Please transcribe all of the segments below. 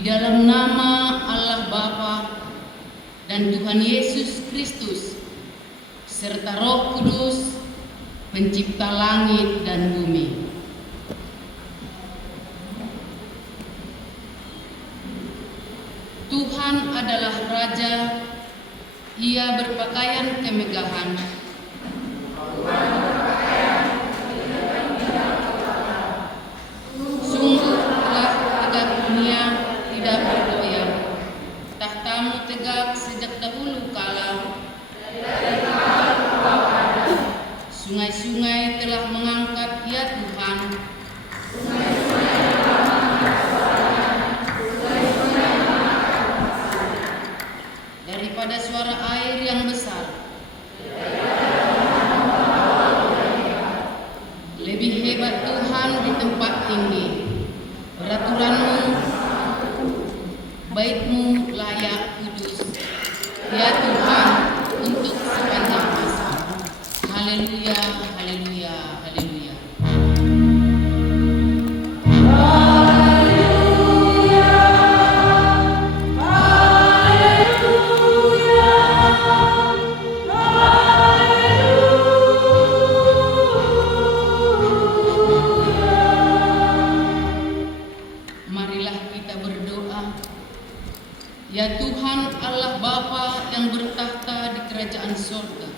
Di dalam nama Allah Bapa dan Tuhan Yesus Kristus serta Roh Kudus, pencipta langit dan bumi. Tuhan adalah Raja, Ia berpakaian kemegahan. Sungguh telah tegak dunia, tidak bergoyang. Tahtamu tegak sejak dahulu kala. Sungai-sungai telah mengangkat, ya Tuhan. Daripada suara air yang besar, lebih hebat Tuhan di tempat tinggi. Peraturan-Mu, bait-Mu layak kudus, ya Tuhan, untuk sepanjang masa. Haleluya, haleluya, haleluya. Ya Tuhan Allah Bapa yang bertahta di kerajaan surga,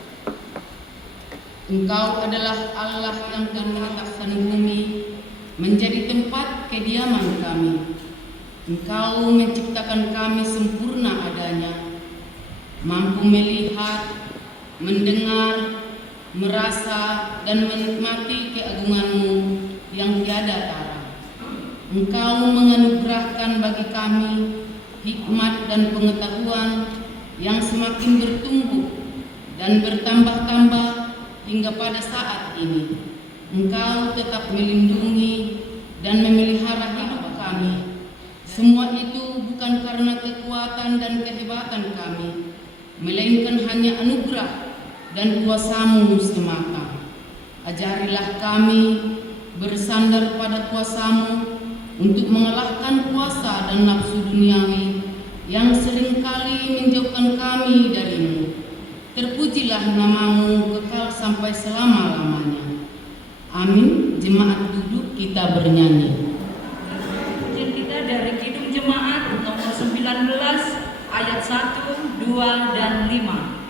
Engkau adalah Allah yang telah menetapkan bumi menjadi tempat kediaman kami. Engkau menciptakan kami sempurna adanya, mampu melihat, mendengar, merasa, dan menikmati keagungan-Mu yang tiada tara. Engkau menganugerahkan bagi kami hikmat dan pengetahuan yang semakin bertumbuh dan bertambah-tambah hingga pada saat ini. Engkau tetap melindungi dan memelihara hidup kami. Semua itu bukan karena kekuatan dan kehebatan kami, melainkan hanya anugerah dan kuasa-Mu semata. Ajarilah kami bersandar pada kuasa-Mu untuk mengalahkan kuasa dan nafsu duniawi yang seringkali menjauhkan kami dari-Mu. Terpujilah nama-Mu kekal sampai selama-lamanya. Amin. Jemaat duduk, kita bernyanyi. Pujian kita dari Kidung Jemaat nomor 19 ayat 1, 2, dan 5.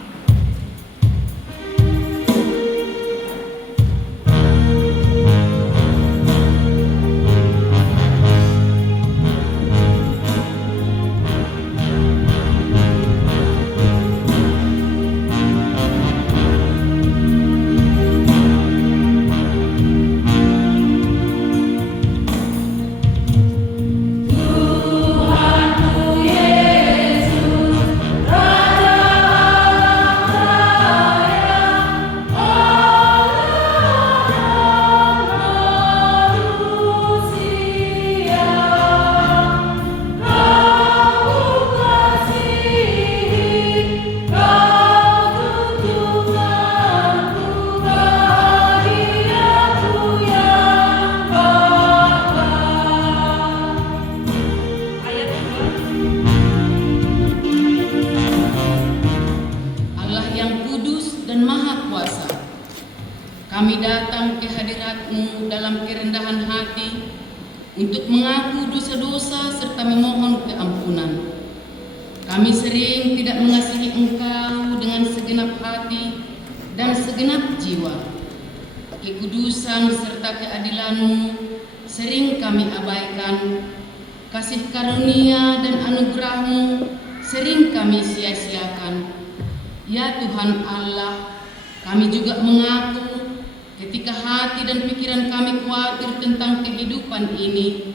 Kami datang ke hadirat-Mu dalam kerendahan hati untuk mengaku dosa-dosa serta memohon keampunan. Kami sering tidak mengasihi Engkau dengan segenap hati dan segenap jiwa. Kekudusan serta keadilan-Mu sering kami abaikan. Kasih karunia dan anugerah-Mu sering kami sia-siakan. Ya Tuhan Allah, kami juga mengaku ketika hati dan pikiran kami khawatir tentang kehidupan ini,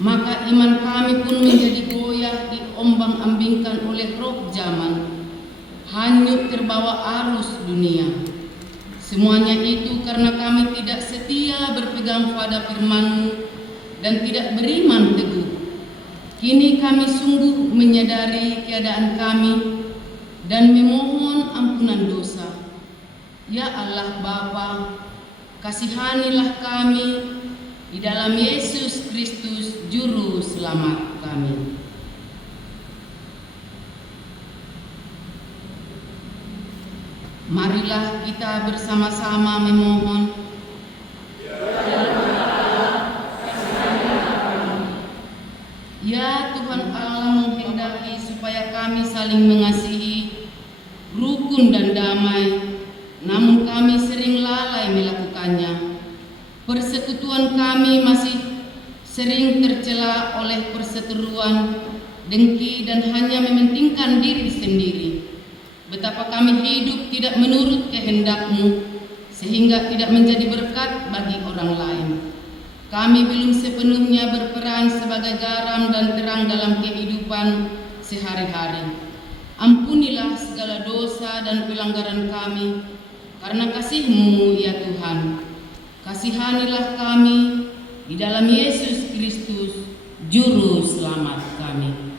maka iman kami pun menjadi goyah diombang-ambingkan oleh roh zaman, hanyut terbawa arus dunia. Semuanya itu karena kami tidak setia berpegang pada firman-Mu dan tidak beriman teguh. Kini kami sungguh menyadari keadaan kami dan memohon ampunan dosa. Ya Allah Bapa, kasihanilah kami di dalam Yesus Kristus Juru Selamat kami. Marilah kita bersama-sama memohon. Ya Tuhan Allah, menghendaki supaya kami saling mengasihi, rukun dan damai, namun kami sering lalai melakukannya. Persekutuan kami masih sering tercela oleh perseteruan, dengki, dan hanya mementingkan diri sendiri. Betapa kami hidup tidak menurut kehendak-Mu, sehingga tidak menjadi berkat bagi orang lain. Kami belum sepenuhnya berperan sebagai garam dan terang dalam kehidupan sehari-hari. Ampunilah segala dosa dan pelanggaran kami, karena kasih-Mu ya Tuhan. Kasihanilah kami di dalam Yesus Kristus, Juru Selamat kami.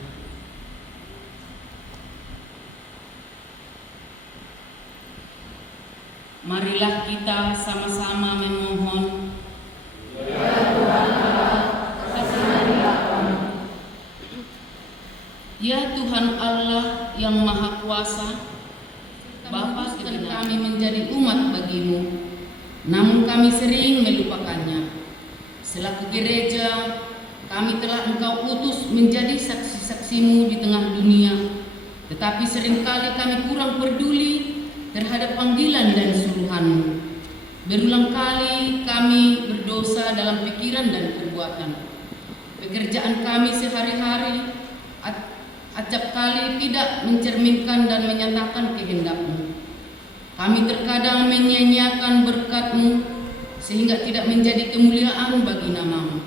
Marilah kita sama-sama memohon. Ya Tuhan Allah yang Maha Kuasa, Bapa, kami menjadi umat bagi-Mu, namun kami sering melupakannya. Selaku gereja, kami telah Engkau utus menjadi saksi-saksi-Mu di tengah dunia, tetapi seringkali kami kurang peduli terhadap panggilan dan suruhan-Mu. Berulang kali kami berdosa dalam pikiran dan perbuatan. Pekerjaan kami sehari-hari acap kali tidak mencerminkan dan menyatakan kehendak-Mu. Kami terkadang menyia-nyiakan berkat-Mu sehingga tidak menjadi kemuliaan bagi nama-Mu.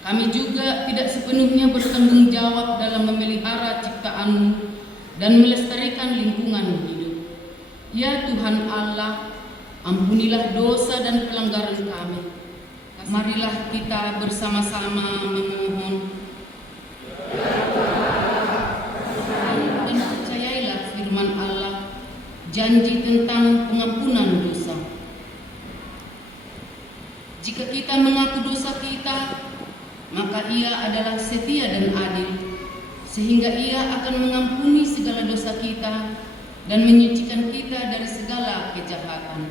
Kami juga tidak sepenuhnya bertanggung jawab dalam memelihara ciptaan-Mu dan melestarikan lingkungan hidup. Ya Tuhan Allah, ampunilah dosa dan pelanggaran kami. Marilah kita bersama-sama memohon. Dan percayailah firman Allah, janji tentang pengampunan dosa. Jika kita mengaku dosa kita, maka Ia adalah setia dan adil, sehingga Ia akan mengampuni segala dosa kita dan menyucikan kita dari segala kejahatan.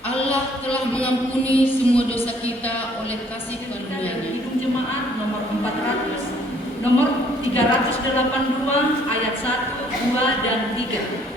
Allah telah mengampuni semua dosa kita oleh kasih karunia-Nya. Kidung Jemaat nomor 382 ayat 1, 2, dan 3.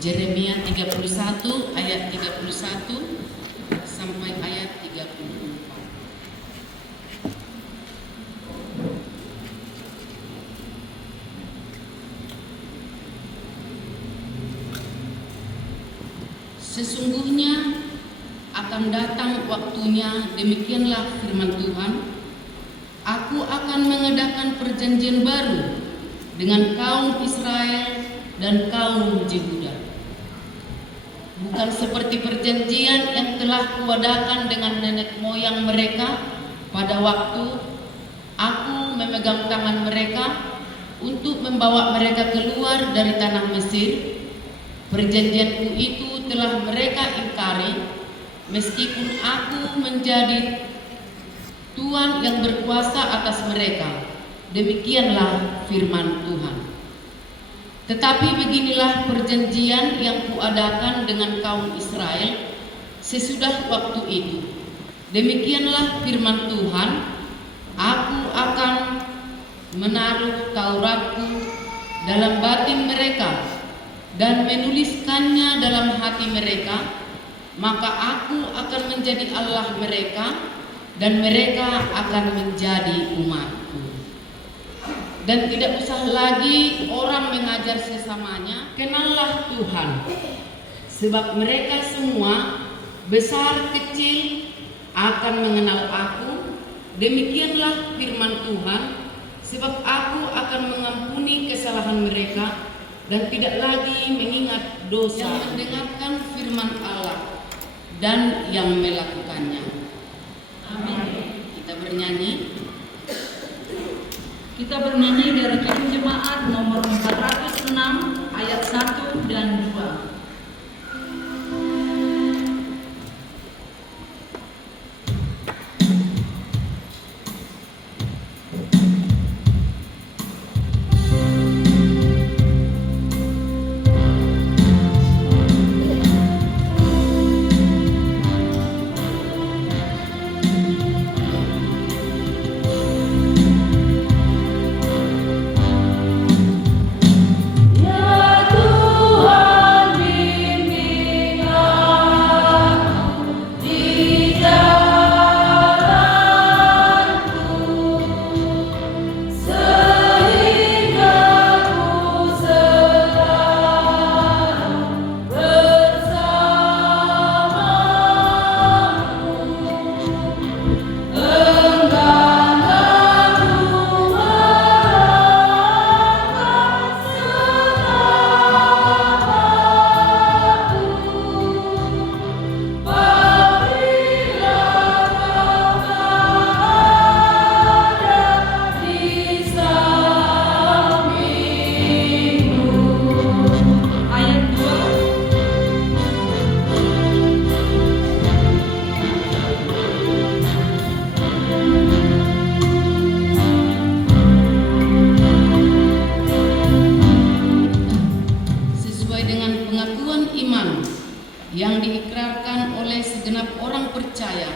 Yeremia 31 ayat 31 sampai ayat 34. Sesungguhnya akan datang waktunya, demikianlah firman Tuhan, Aku akan mengadakan perjanjian baru dengan kaum Israel dan kaum Yehuda. Bukan seperti perjanjian yang telah kuadakan dengan nenek moyang mereka pada waktu aku memegang tangan mereka untuk membawa mereka keluar dari tanah Mesir. Perjanjianku itu telah mereka ingkari, meskipun aku menjadi Tuhan yang berkuasa atas mereka. Demikianlah firman Tuhan. Tetapi beginilah perjanjian yang kuadakan dengan kaum Israel sesudah waktu itu. Demikianlah firman Tuhan, aku akan menaruh Tauratku dalam batin mereka dan menuliskannya dalam hati mereka, maka aku akan menjadi Allah mereka dan mereka akan menjadi umatku. Dan tidak usah lagi orang mengajar sesamanya, kenallah Tuhan, sebab mereka semua besar kecil akan mengenal aku. Demikianlah firman Tuhan, sebab aku akan mengampuni kesalahan mereka dan tidak lagi mengingat dosa. Yang mendengarkan firman Allah dan yang melakukannya. Amin. Kita bernyanyi. Kita bernyanyi dari Kidung Jemaat nomor 406 ayat 1 dan 2. yang diikrarkan oleh segenap orang percaya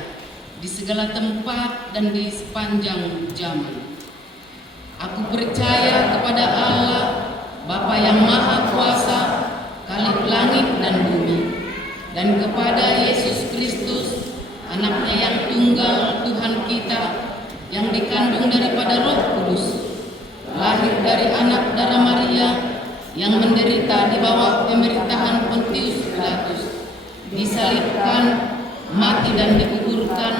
di segala tempat dan di sepanjang zaman. Aku percaya kepada Allah, Bapa yang Maha Kuasa, Khalik langit dan bumi, dan kepada Yesus Kristus, Anaknya yang tunggal, Tuhan kita, yang dikandung daripada Roh Kudus, lahir dari anak darah Maria, yang menderita di bawah pemerintahan Pontius Pilatus, disalibkan, mati dan dikuburkan,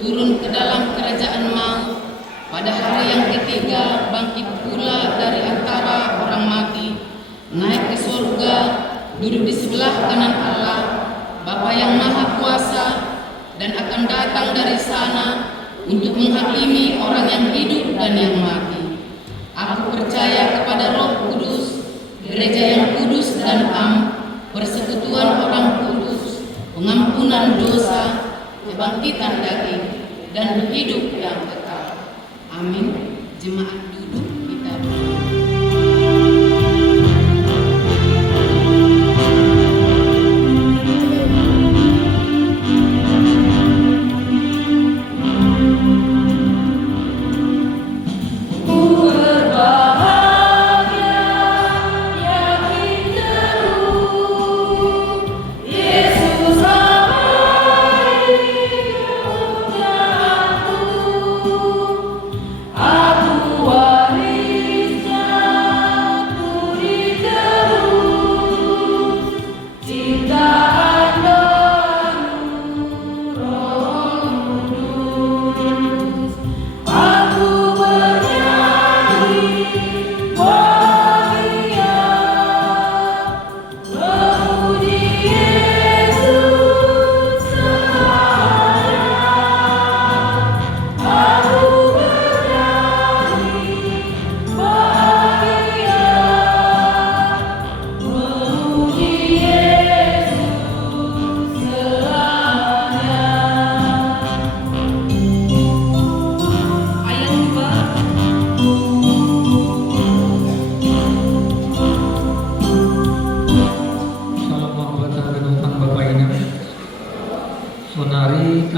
turun ke dalam kerajaan maut, pada hari yang ketiga bangkit pula dari antara orang mati, naik ke surga, duduk di sebelah kanan Allah, Bapa yang Maha Kuasa, dan akan datang dari sana untuk menghakimi orang yang hidup dan yang mati. Aku percaya kepada Roh Kudus, gereja yang kudus dan am, persekutuan orang kudus, pengampunan dosa, kebangkitan daging, dan hidup yang kekal. Amin. Jemaat duduk, kita Aku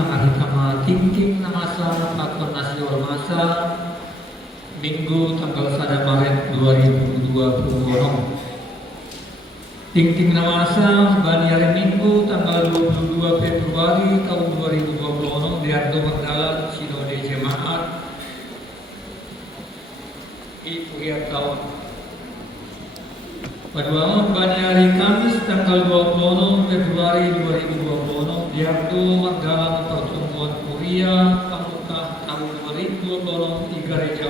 tanggal tingting na masa Paton Nasi Ormasa Minggu tanggal 1 Maret 2020. Tingting na masa bani hari Minggu tanggal 22 Februari tahun 2020 di Ardo Magdalan Sinode Jemaat itu ya tahun. Pada bani hari Kamis tanggal 26 Februari 2020 di Ardo Magdalan Pertemuan Kuria Pamuka tahun 2020 di Gereja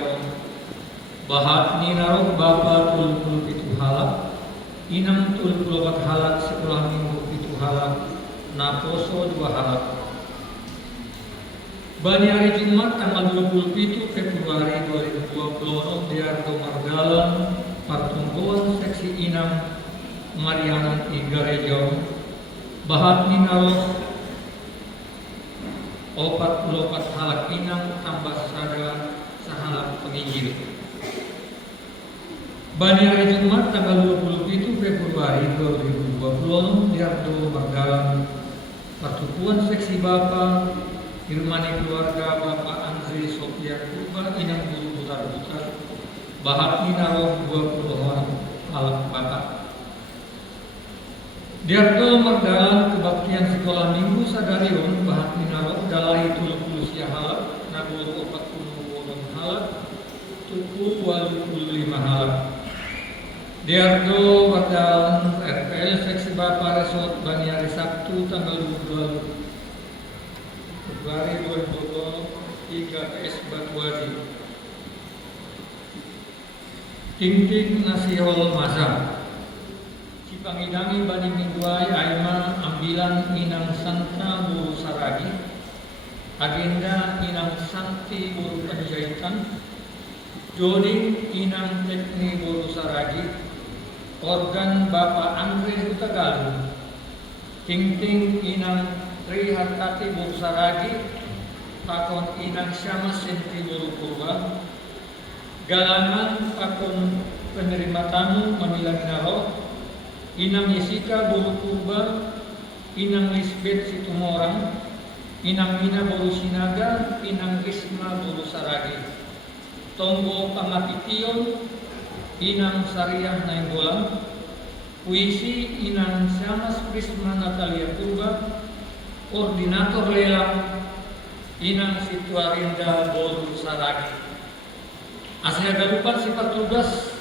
Bahat Ninarok Bapa Tulpul Pitu Halak Inam Tulpul Halak sekolah minggu Pitu Halak Naposo 2 Halak. Bani hari Jumat tanggal 27 Februari 2020 di Ardo Magdalan Pertumbuhan Seksi Inam Marianan I Gereja Bahat Ninarok 44 halak inang tambah sada sahalak penginjil. Bani hari Jumat tanggal 27 Februari 2020 di Ardo Magdalan Pertukuan Seksi Bapa Irmani Keluarga Bapak Andre Sofia Kurba Inang Guru Putar-Putar Bahat Ninaro 20 orang halak Bapak. Di Ardo Magdalan Kebaktian Sekolah Minggu Sadarion Bahat Ninaro Dalai 30 halak Nabulu 40 halak Tuku 25 halak. Di Ardo Magdalan RPL Seksi Bapak Resort Bani hari Sabtu tanggal 22 Februari 2020 IKS Batuaji Tingting Nasihol Masa Cipangidami Bani Mingguai Aima Ambilan Inang Santa Buru Saragi Agenda Inang Santi Buru Penjahitan Joding Inang Tekni Buru Saragi Organ Bapak Andre Hutagalu Tingting Inang Trihatati Buru Saragi Pakon Inang Syama Senti Buru Purba Galangan Pakon Penerima Tamu Mamila Minaro Inang Yesika Buru Purba Inang Lisbeth Situmorang Inang Mina Buru Sinaga Inang Risma Buru Saragi Tonggo Pangapitiyon Inang Sariah Nainggolang Puisi Inang Syamas Prisma Natalia Purba Koordinator Lelang Inang Situarinda Bolu Saragi. Asli Galupan sifat tugas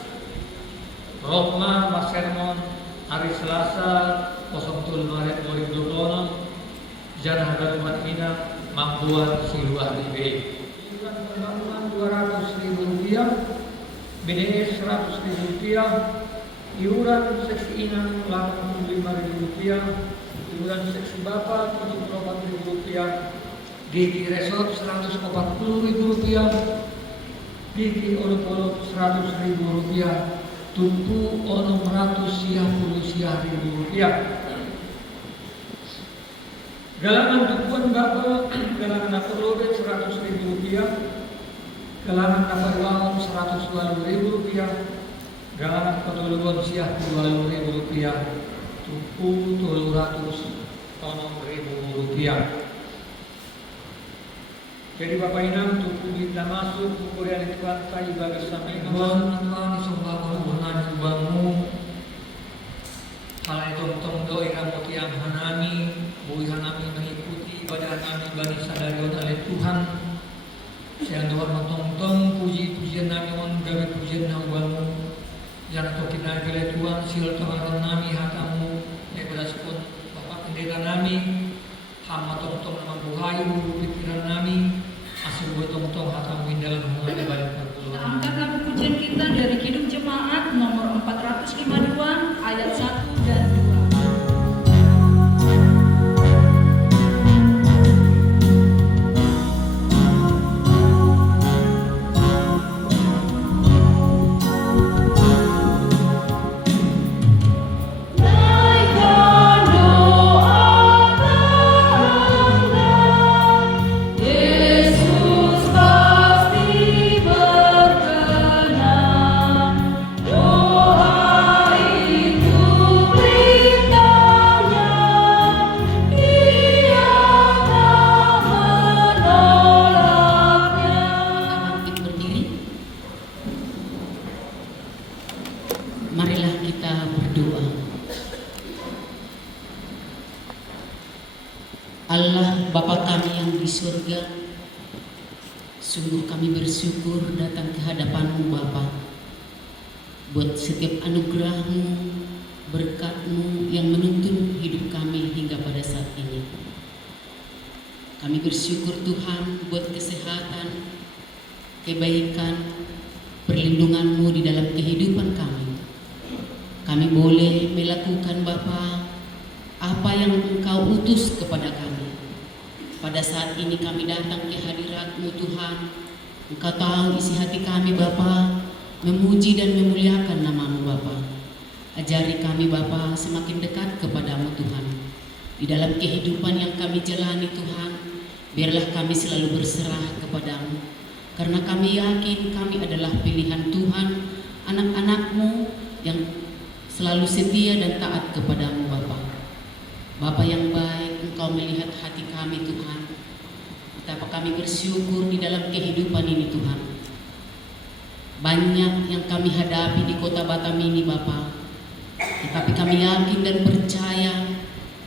Rohma Masermon hari Selasa 07 Maret 2020 Janah Galupan Inang Mambuan Siluah DB. Iuran pembangunan Rp200.000 BDS Rp100.000 iuran seksi inang Rp85.000 iuran seksi bapak Rp74.000 Diki Resort Rp140.000 Diki Olopolop Rp100.000 Tumpu Onom Rp160.000 Galangan Tukuan Bapak Galangan Apolobet Rp100.000 Galangan Kapal Wangon Rp120.000 Galangan Patuluan Siah Rp20.000 Tuku Rp200.000. Jadi Bapak Inam tuku kita masuk Kukulian itu pantai ibadah sampai Tuhan Sombah Walunan Bangu Halai Tong-Tong Doi Ramoti Hanami Bui Hanami mengikuti ibadah kami Bani Sadarion oleh Tuhan. Saya doa nonton puji-pujian nami on gawe pujian nang bangun yang tokin nagale Tuhan sil tawaran nami hatamu ya pun Bapak pendeta nami hamba tong-tong nama buhayu pikiran nami asal buat tong-tong hatamu dalam mengenai balik perpuluhan. Angkat lagu pujian kita dari Kidung Jemaat nomor 452 ayat 1 dan 2. Allah Bapa kami yang di surga, sungguh kami bersyukur datang ke hadapan-Mu Bapa, buat setiap anugerah-Mu, berkat-Mu yang menuntun hidup kami hingga pada saat ini. Kami bersyukur Tuhan buat kesehatan, kebaikan, perlindungan-Mu di dalam kehidupan kami. Kami boleh melakukan Bapa apa yang Engkau utus kepada kami. Pada saat ini kami datang ke hadirat-Mu Tuhan. Engkau tahu isi hati kami Bapa, memuji dan memuliakan nama-Mu Bapa. Ajari kami Bapa semakin dekat kepada-Mu Tuhan. Di dalam kehidupan yang kami jalani Tuhan, biarlah kami selalu berserah kepada-Mu. Karena kami yakin kami adalah pilihan Tuhan, anak-anak-Mu yang selalu setia dan taat kepada-Mu Bapa. Bapa yang baik, Engkau melihat hati kami Tuhan. Betapa kami bersyukur di dalam kehidupan ini Tuhan. Banyak yang kami hadapi di kota Batam ini Bapa. Tetapi kami yakin dan percaya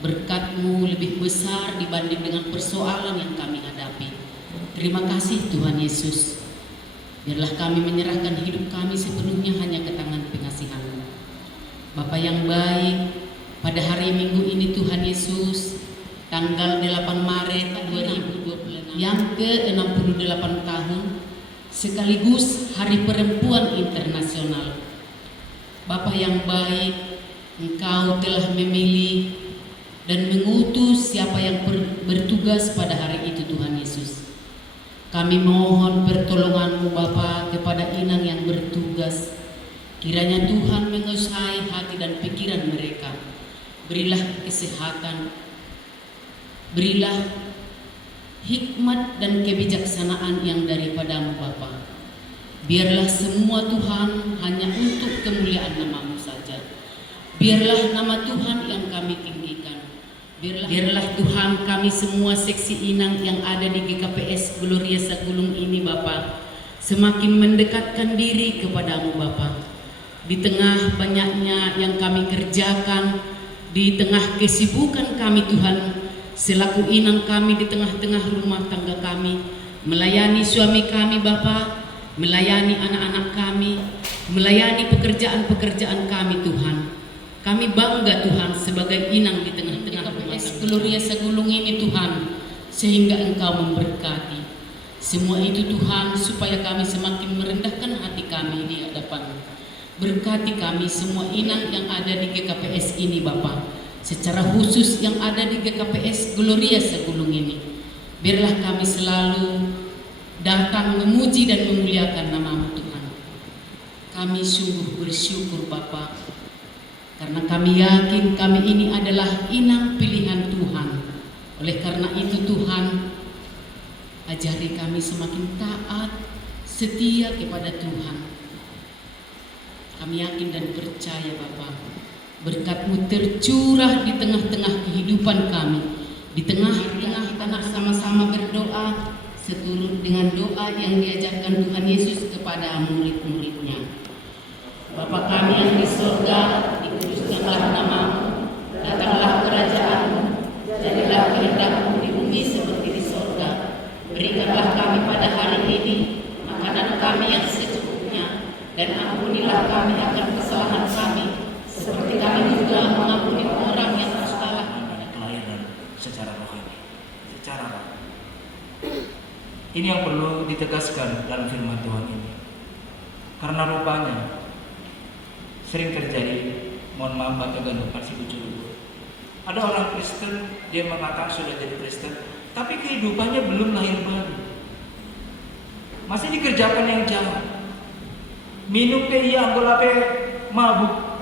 berkat-Mu lebih besar dibanding dengan persoalan yang kami hadapi. Terima kasih Tuhan Yesus. Biarlah kami menyerahkan hidup kami sepenuhnya hanya ke tangan pengasihan-Mu. Bapa yang baik, pada hari Minggu ini Tuhan Yesus, tanggal 8 Maret 2026 yang ke-68 tahun, sekaligus Hari Perempuan Internasional. Bapa yang baik, Engkau telah memilih dan mengutus siapa yang bertugas pada hari itu Tuhan Yesus. Kami mohon pertolongan-Mu Bapa kepada inang yang bertugas. Kiranya Tuhan menguasai hati dan pikiran mereka. Berilah kesehatan, berilah hikmat dan kebijaksanaan yang daripada-Mu Bapa. Biarlah semua Tuhan hanya untuk kemuliaan nama-Mu saja. Biarlah nama Tuhan yang kami tinggikan. Biarlah Tuhan kami semua seksi inang yang ada di GKPS Gloria Sagulung ini Bapa, semakin mendekatkan diri kepada-Mu Bapa. Di tengah banyaknya yang kami kerjakan, di tengah kesibukan kami Tuhan, selaku inang kami di tengah-tengah rumah tangga kami, melayani suami kami Bapa, melayani anak-anak kami, melayani pekerjaan-pekerjaan kami Tuhan. Kami bangga Tuhan sebagai inang di tengah-tengah PPS Gloria Sagulung ini Tuhan, sehingga Engkau memberkati. Semua itu Tuhan supaya kami semakin merendahkan hati kami di hadapan-Mu. Berkati kami semua inang yang ada di GKPS ini Bapa, secara khusus yang ada di GKPS Gloria Sagulung ini. Biarlah kami selalu datang memuji dan memuliakan nama-Mu Tuhan. Kami sungguh bersyukur Bapa, karena kami yakin kami ini adalah inang pilihan Tuhan. Oleh karena itu Tuhan, ajari kami semakin taat, setia kepada Tuhan. Kami yakin dan percaya Bapa, berkat-Mu tercurah di tengah-tengah kehidupan kami. Di tengah-tengah anak sama-sama berdoa seturut dengan doa yang diajarkan Tuhan Yesus kepada murid-muridnya. Bapa kami yang di surga, dikuduskanlah nama-Mu, datanglah kerajaan-Mu, jadilah kehendak-Mu di bumi seperti di surga. Berikanlah kami pada hari ini makanan kami yang secukupnya, dan ampunilah kami akan kesalahan kami, seperti kami juga mengampuni orang yang bersalah. Pada kelahiran secara rohani, secara roh. Ini yang perlu ditegaskan dalam firman Tuhan ini. Karena rupanya sering terjadi, mohon maaf Bapak Gandung kasih dulu. Ada orang Kristen, dia mengatakan sudah jadi Kristen, tapi kehidupannya belum lahir baru. Masih dikerjakan yang jahat. Minum iya anggolape mabuk,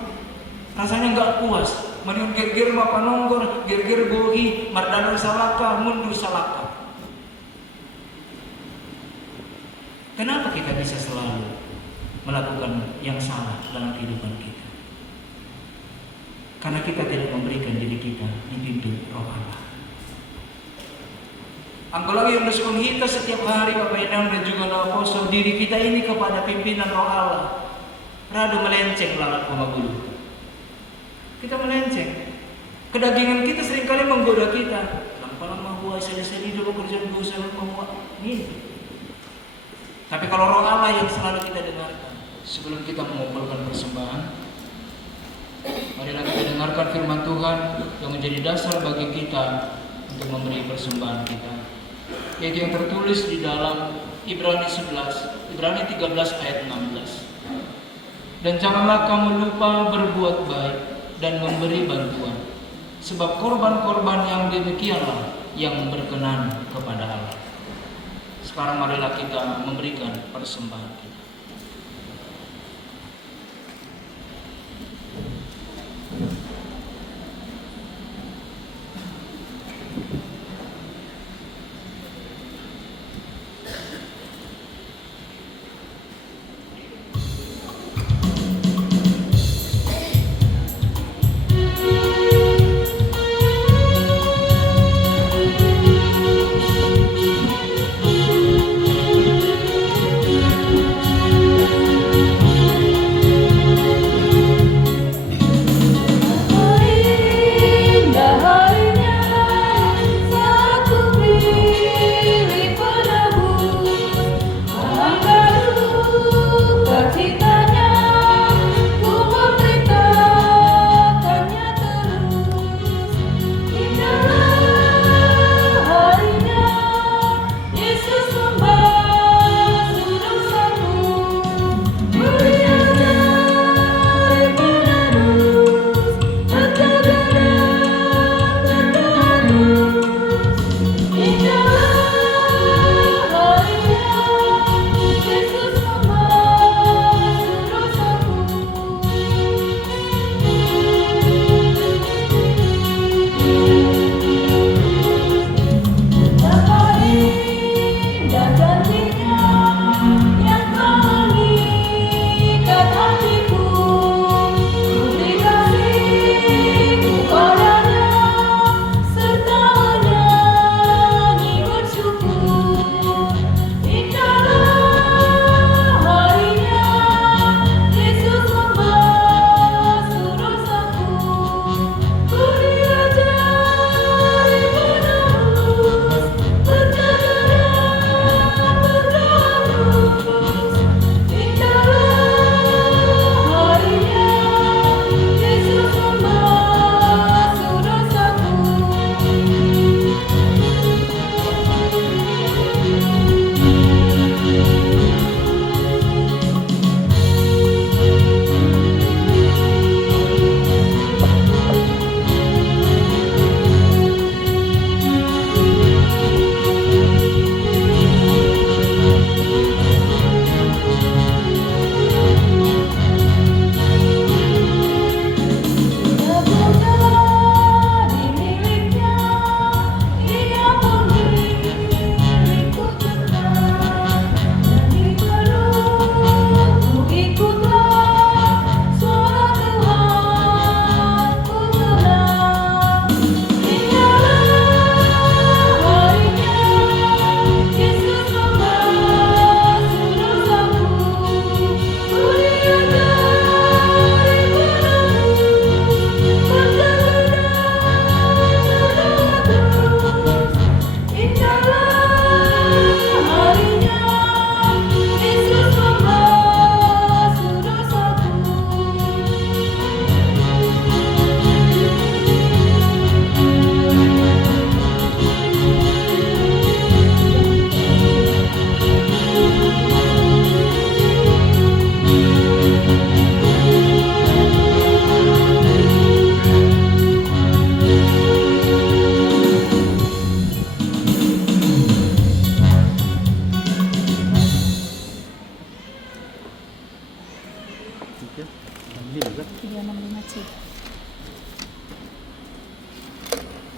rasanya nggak puas. Maniun gerger mapanonggor, gerger bohi, mardano salaka, mundur salaka. Kenapa kita bisa selalu melakukan yang salah dalam kehidupan kita? Karena kita tidak memberikan diri kita dipimpin Roh Allah. Apalagi yang meskipun kita setiap hari Bapak Inang dan juga Apostol diri kita ini kepada pimpinan Roh Allah, rada melenceng lalat pemabulu. Kita melenceng. Kedagingan kita seringkali menggoda kita. Kalau mau buat seli-seli dulu kerjaan dosa mau ini. Tapi kalau roh Allah yang selalu kita dengarkan sebelum kita mengumpulkan persembahan, marilah kita dengarkan firman Tuhan yang menjadi dasar bagi kita untuk memberi persembahan kita, yaitu yang tertulis di dalam Ibrani 13 ayat 16. Dan janganlah kamu lupa berbuat baik dan memberi bantuan, sebab korban-korban yang demikianlah yang berkenan kepada Allah. Sekarang marilah kita memberikan persembahan kita.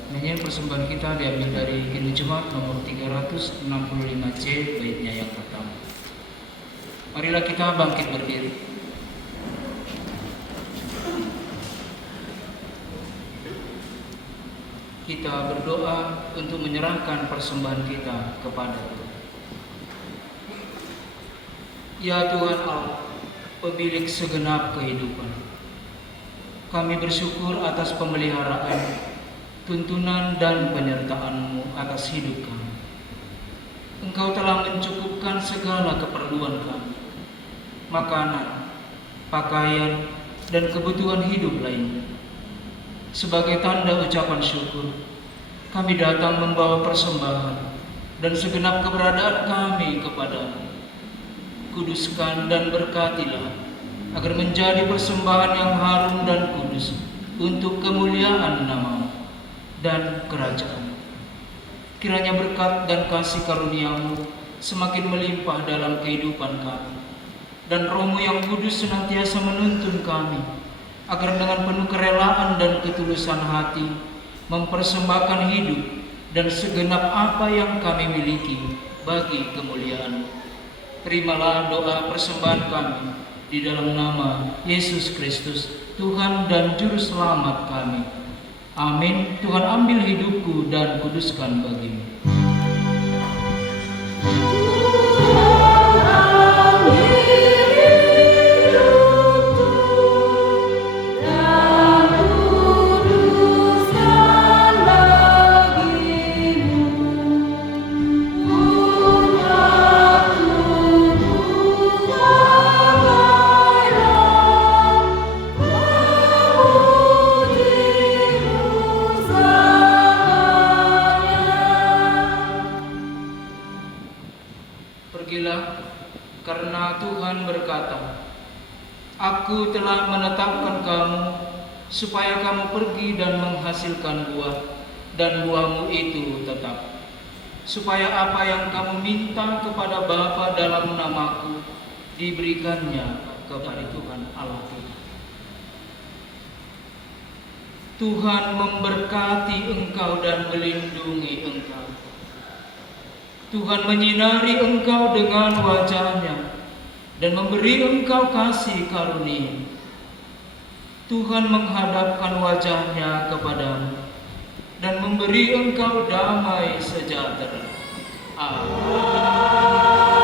Nyanyian persembahan kita diambil dari Kidung Jemaat nomor 365C baitnya yang pertama. Marilah kita bangkit berdiri. Kita berdoa untuk menyerahkan persembahan kita kepada Tuhan. Ya Tuhan Allah, pemilik segenap kehidupan, kami bersyukur atas pemeliharaan, tuntunan dan penyertaan-Mu atas hidup kami. Engkau telah mencukupkan segala keperluan kami, makanan, pakaian, dan kebutuhan hidup lainnya. Sebagai tanda ucapan syukur, kami datang membawa persembahan dan segenap keberadaan kami kepadamu. Kuduskan dan berkatilah, agar menjadi persembahan yang harum dan kudus untuk kemuliaan nama-Mu dan kerajaan. Kiranya berkat dan kasih karunia-Mu semakin melimpah dalam kehidupan kami, dan Roh-Mu yang kudus senantiasa menuntun kami, agar dengan penuh kerelaan dan ketulusan hati mempersembahkan hidup dan segenap apa yang kami miliki bagi kemuliaan-Mu. Terimalah doa persembahan kami di dalam nama Yesus Kristus, Tuhan dan Juru Selamat kami. Amin. Tuhan ambil hidupku dan kuduskan bagimu. Pergilah, karena Tuhan berkata, Aku telah menetapkan kamu supaya kamu pergi dan menghasilkan buah, dan buahmu itu tetap, supaya apa yang kamu minta kepada Bapa dalam namaku diberikannya kepada Tuhan Allah kita. Tuhan memberkati engkau dan melindungi engkau. Tuhan menyinari engkau dengan wajah-Nya dan memberi engkau kasih karunia. Tuhan menghadapkan wajah-Nya kepadamu dan memberi engkau damai sejahtera. Amin.